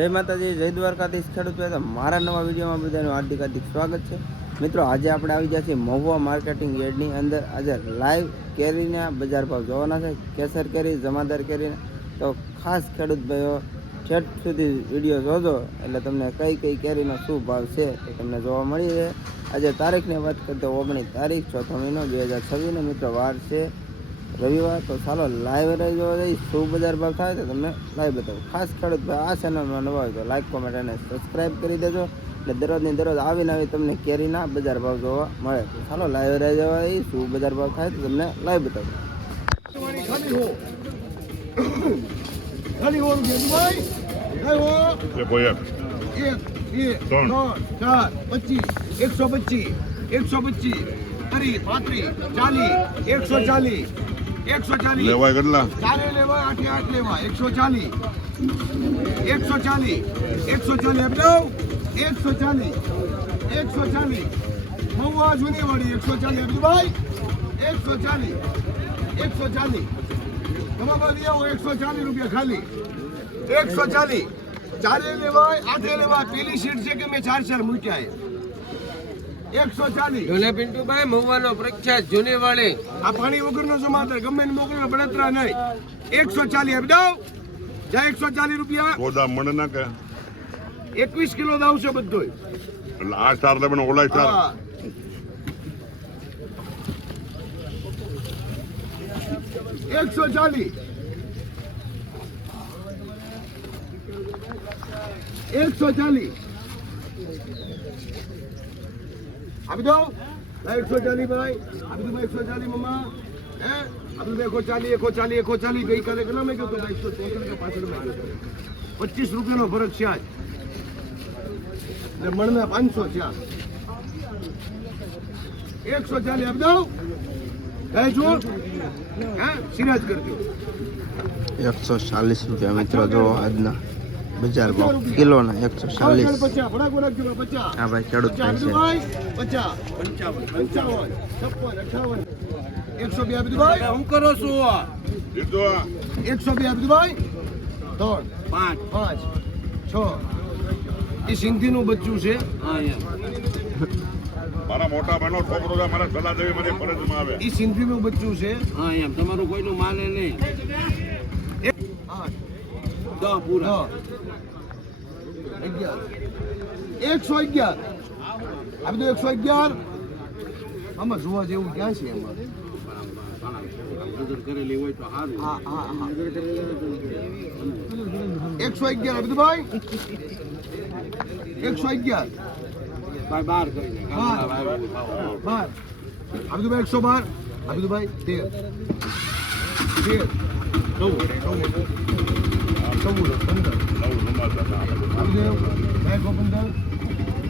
જય માતાજી, જય દ્વારકાધીશ ખેડૂત ભાઈ. મારા નવા વિડીયોમાં બધાનું હાર્દિક હાર્દિક સ્વાગત છે. મિત્રો, આજે આપણે આવી ગયા છીએ મહુવા માર્કેટિંગ યાર્ડની અંદર. આજે લાઈવ કેરીના બજાર ભાવ જોવાના છે, કેસર કેરી, જમાદાર કેરીના. તો ખાસ ખેડૂત ભાઈઓ છેટ સુધી વિડીયો જોજો, એટલે તમને કઈ કઈ કેરીનો શું ભાવ છે એ તમને જોવા મળી રહે. આજે તારીખની વાત કરતો 19 તારીખ 4 મહિનો 2026 મિત્રો વાર છે રવિવાર. તો ચાલો લાઈવ રહી જોવા જઈએ શું બજાર ભાવ થાય તો તમને લાઈવ બતાવું. ખાસ ખેડૂત ભાઈ આ ચેનલમાં નવા હોય તો લાઈક, કોમેન્ટ અને સબસ્ક્રાઈબ કરી દેજો, એટલે દરરોજની દરરોજ આવીને આવી તમને કેરીના બજાર ભાવ જોવા મળે. તો ચાલો લાઈવ રહી જવા જઈએ શું બજાર ભાવ થાય તો તમને લાઈવ બતાવું. લેવાય કેટલા? 4 લેવા 8 લેવા 140 140 140 140 મહુવા જૂની વાળી 140 અબ્દુભાઈ 140 તમારા દિયા 140 રૂપિયા ખાલી 140 4 લેવા 8 લેવા. પેલી સીટ છે કે મેં 4 મૂક્યા 140. જોને પિન્ટુભાઈ મહુવાનો પ્રખ્યાત જૂની વાળી આ પાણી વગરનો જમાદાર ગમે ને મોકલો બળતરા નહીં. 140 આપી દઉં જા 140 રૂપિયા. ગોદા મણ ના કે 21 કિલો દાવ છે બધો. એટલે આ સ્ટાર લે પણ ઓલા સ્ટાર 140 આપી દો 140 ભાઈ આપી દો 140 મમ્મા હે આપી દો 140 ગઈકાલે કેટલા મેં કહ્યું 140 પાછળ 25 રૂપિયાનો ફરક છે આજ ને મણના 500 છે 140 આપી દો કઈ છો હે સિરાજ કરજો 140 રૂપિયા મિત્રો જો આજના બજાર ભાવ કિલોના 140. હા ભાઈ ખેડૂત ભાઈ છે 50 55 56 102 આપી દો ભાઈ. હું કરો છું 102 આપી દો ભાઈ. 3 5 6 એ સિંધીનું બચ્ચું છે. મારા મોટા ભાઈનો છોકરો છે, મારા સલાહ દેવી મારી ફરજમાં આવે. એ સિંધીનું બચ્ચું છે. હા એમ તમારું કોઈનું માને નહીં 8 10 પૂરા 111 આપી દો 111. આમાં જોવા જેવું ક્યાં છે એમાં? કરેલી હોય તો સારું. હા 111 આપી દો ભાઈ. 111 ભાઈ બહાર કરી દે. બાર આપી દો ભાઈ. 112 આપી દો ભાઈ. 13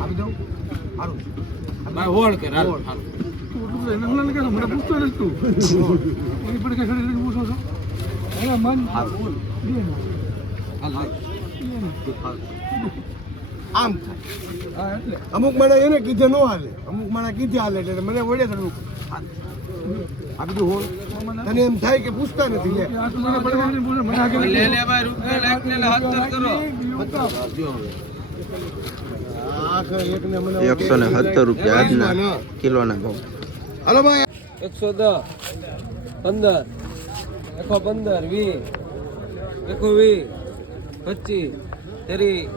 આપી દો. સારું ભાઈ હોળ કર હાલ હાલ. આમ અમુક માણસ એને કીધે ન હાલે, અમુક માણસ કીધે હાલે એટલે મને વડે કરવું. આ બધું હોલ તને એમ થાય કે પૂછતા નથી લે લે ભાઈ રૂપિયા લાખ ને 70 કરો. 170 રૂપિયા આજના કિલોના ભાવ. હાલો ભાઈ 110 15 115 20 21 25 30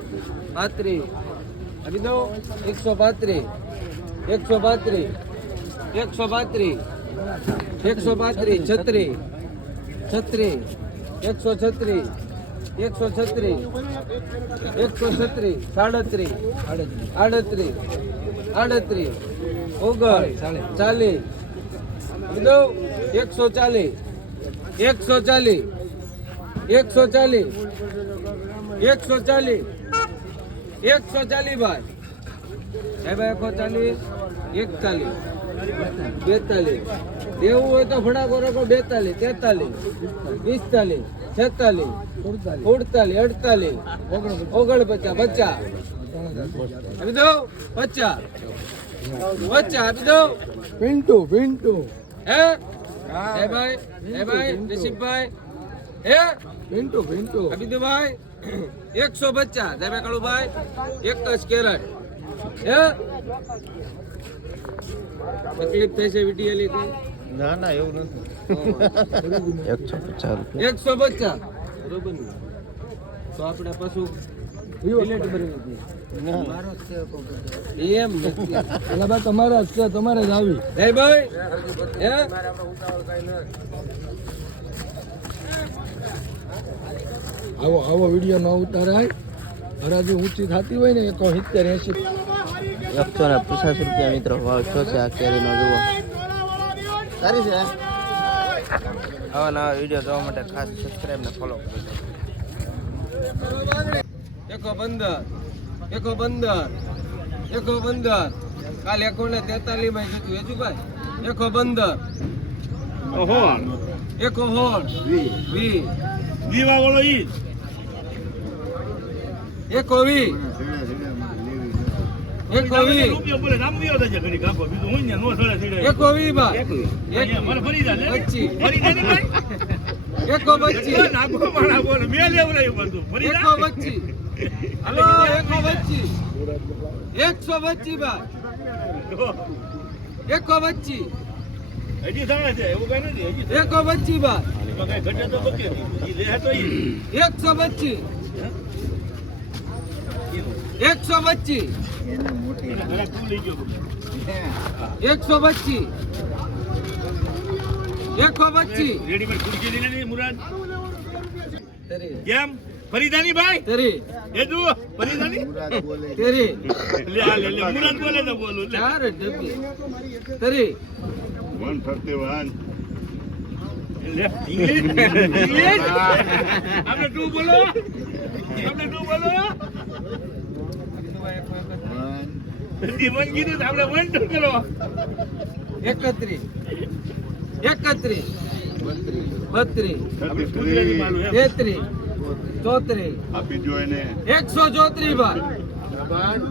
35 આપી દો 135 135 135 135 છત્રી 136 136 37 38 ઓગણ 40 દો 140 140 140 140 140 ભાઈ હે ભાઈ 140 41 42 દેવું હોય તો ફટાકો રાખો 42 43 45 46 47 48 49 50 આપી દો 50 આપી દો. પિન્ટુ હે ભાઈ નસીબભાઈ હે પિન્ટુ આપી દો ભાઈ 150 સાહેબ કાળુભાઈ 21 કેરેટ હે તકલીફ થઈ છે વિડીએલી કઈ ના ના એવું નથી 150 રૂપિયા 150 બરોબર ને તો આપણે પાછું પ્લેટ ભરી દીધી એમ નથી અલા તમારા જ છે, તમારે જ આવી. હે ભાઈ હે આવો વિડીયો ન ઉતારાય. હરાજી ઊંચી થતી હોય ને 170-80 150 રૂપિયા મિત્રો ભાવ છો છે આ કેરીનો જુઓ. સારી છે. આવા નવા વિડીયો જોવા માટે ખાસ સબસ્ક્રાઇબ ને ફોલો કરી દો. 115 કાલ 143 માં જતું હેજુભાઈ 115 દીવા વાળો ઈ 120 રૂપિયા બોલે નામ દીયો છે ઘડી કાપો બીજું હું ને નો સળે સીડે 120 બા મને ફરી જા લે 25 ફરી જા ને ભાઈ 125 નાગો માણા બોલે મે લેવું રહ્યું બધું ફરી જા 125 હાલો 125 બા 125 હજી સામે છે એવું કઈ નથી હજી 125 બા એમાં કઈ ઘટે તો બકે ઈ લે તો ઈ 125 ઘણા તું લઈ ગયો 125 રેડીમેડ ખુરશી લઈને નહીં મુરાદ તેરી કેમ ફરીદાની ભાઈ તેરી એ જો ફરીદાની તેરી લે આ લે મુરાદ બોલે તો બોલું લે 4 ડબ્બી તેરી 131 લે ઇંગ્લિશ આપણે તું બોલો દીવન કીધું તો આપણે 1 2 કરો 31 32 ગુજરાતી માલું એમ 33 34 આપી જો એને 134 ભાઈ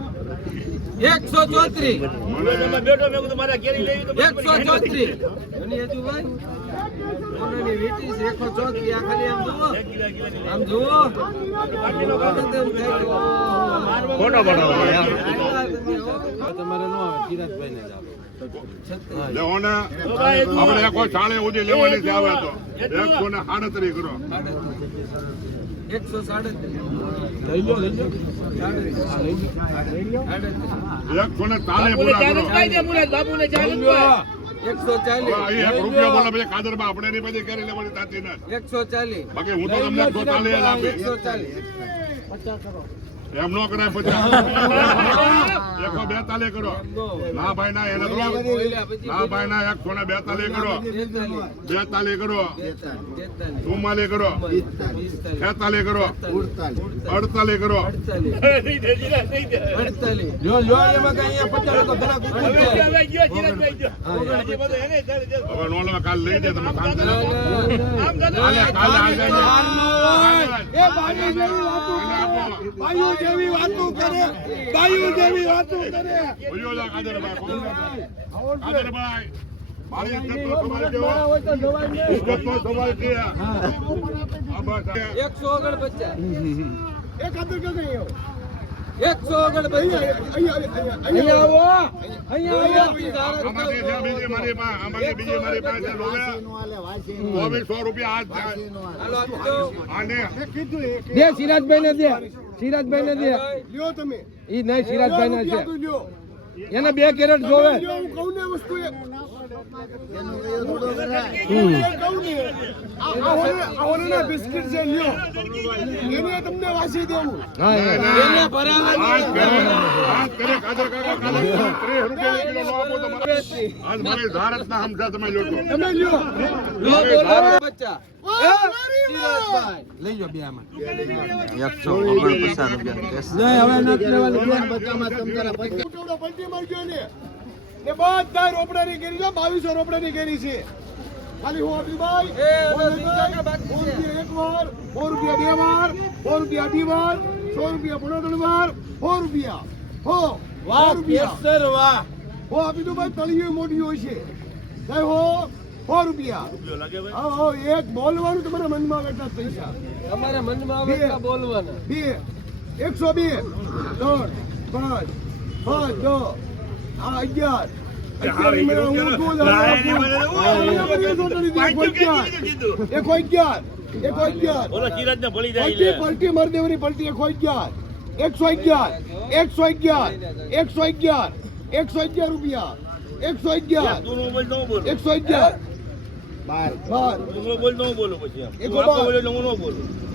134 મુરાદમાં બેઠો મેં કીધું મારા કેરી લેવી તો 134 અને હેજુભાઈ ઓનની વીટી છે 134 આ ખાલી આમ જુઓ ફોટો પાડો તમારે નો આવે કિરાતભાઈ ને જ આવે લેવાના આપણે એક ચાલે ઉધી લેવાની છે આવે તો 137 કરો 137 લઈ લો 140 પૂરા કરો મુરાદ બાબુને ચાલુ 140 અહીં 1 રૂપિયા બોલે પછી કાદરમાં આપણે ની પછી કરી લેવાની તાતી ના 140 બાકી હું તો તમને 140 જ આપી 140 એમ નો કરાય પછી 142 કરો ના ભાઈ ના એને ના ભાઈ ના 142 કરો 42 કરો 44 કરો 46 કરો 48 કરો 48 લ્યો એમાં કઈ અહીંયા 50 તો ઘણા કુકુ છે. હવે નો લો કાલ લઈ દે તમે કાલ બાયુ જેવી વાતો કરે કાદરભાઈ મારી ઇજ્જત તો તમારે કેવો ઇજ્જત તો તમારે કે 149 એક આદર કે ગયો 149 અહીંયા આમાંથી બીજી મારી પાસે લોવે 100 રૂપિયા હાથ જાય હાલો આપી દો આને દે સિરાજભાઈ ને દે લ્યો તમે ઈ નહીં સિરાજભાઈ ના છે લ્યો એને 2 કેરેટ જોવે. હું કહું ને વસ્તુ એક બિસ્કિટ છે લ્યો એને તમને વાસી દેવું હા એને ભરાવા હાથ કરે કાદર કાકા કાલે 30 રૂપિયા કિલો નો આપો તો આજ મારી ધારત ના સમજા તમે લોટો તમે લ્યો લો બોલો 50 સિરાજભાઈ લઈ જાઓ બે આમાં 149 રૂપિયા કેસ. હવે નથી લેવાનું ઉઠવડો પલટી મારી ગયો ને બધા રોપડાની કેરી છે 2200 રોપડાની કેરી છે ખાલી હું આપી ભાઈ એ હવે બીજા બાકી છે. એક વાર 100 રૂપિયા 2 વાર 100 રૂપિયા 2 વાર 100 રૂપિયા 3 વાર 100 રૂપિયા વાહ રૂપિયા સર વાહ હો આપી દો ભાઈ તળિયે મોટી હોય છે કઈ હો 100 રૂપિયા આવો એક બોલવાનું તમારા મનમાં આવે એટલા જ પૈસા તમારા મનમાં આવે એટલા બોલવાના 2 102 3 5 5 2 આ 11 પલટી મારી દેવાની પલટી 111 રૂપિયા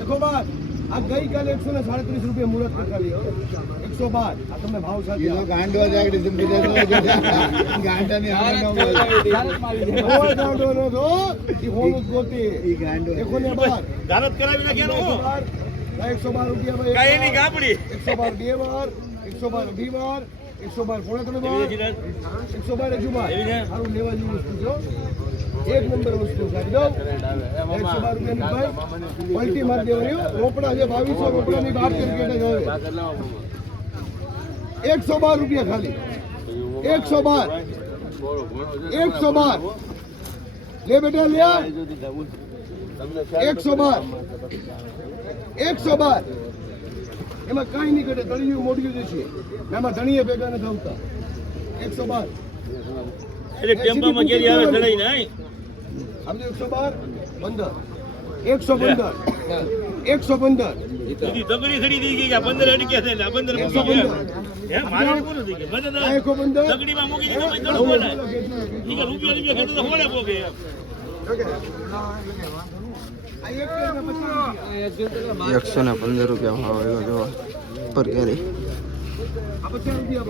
111 આ ગઈકાલે 137 રૂપિયા મુહૂર્ત ખાલી 112 આ તમને ભાવ સાથે એક નંબર વસ્તુ પલટી મારી દેવાની રોપડા છે 2200 રોપડાની 12 ક્રિકેટ હવે 112 રૂપિયા ખાલી 112 લે બેટા લે 112 એમાં કઈ નહીં ઘટે તળિયું મોડ્યું જશે એમાં ધણીએ ભેગા નથી આવતા 112 એટલે ટેમ્પામાં કેરી આવે ચડાઈ નહીં આપણે 112 115 બધી તગડી ખડી થઈ ગઈ કે 15 અડી કે છે એટલે 15 મૂકી ગયા હે મારે કોનું થઈ ગયું મને તો તગડીમાં મૂકી દીધો પછી દડો બોલે ઈ કે રૂપિયા ખેતો તો હોળે પોકે એમ 115 રૂપિયા ભાવ આવ્યો જો પર કેરી આ 50 રૂપિયા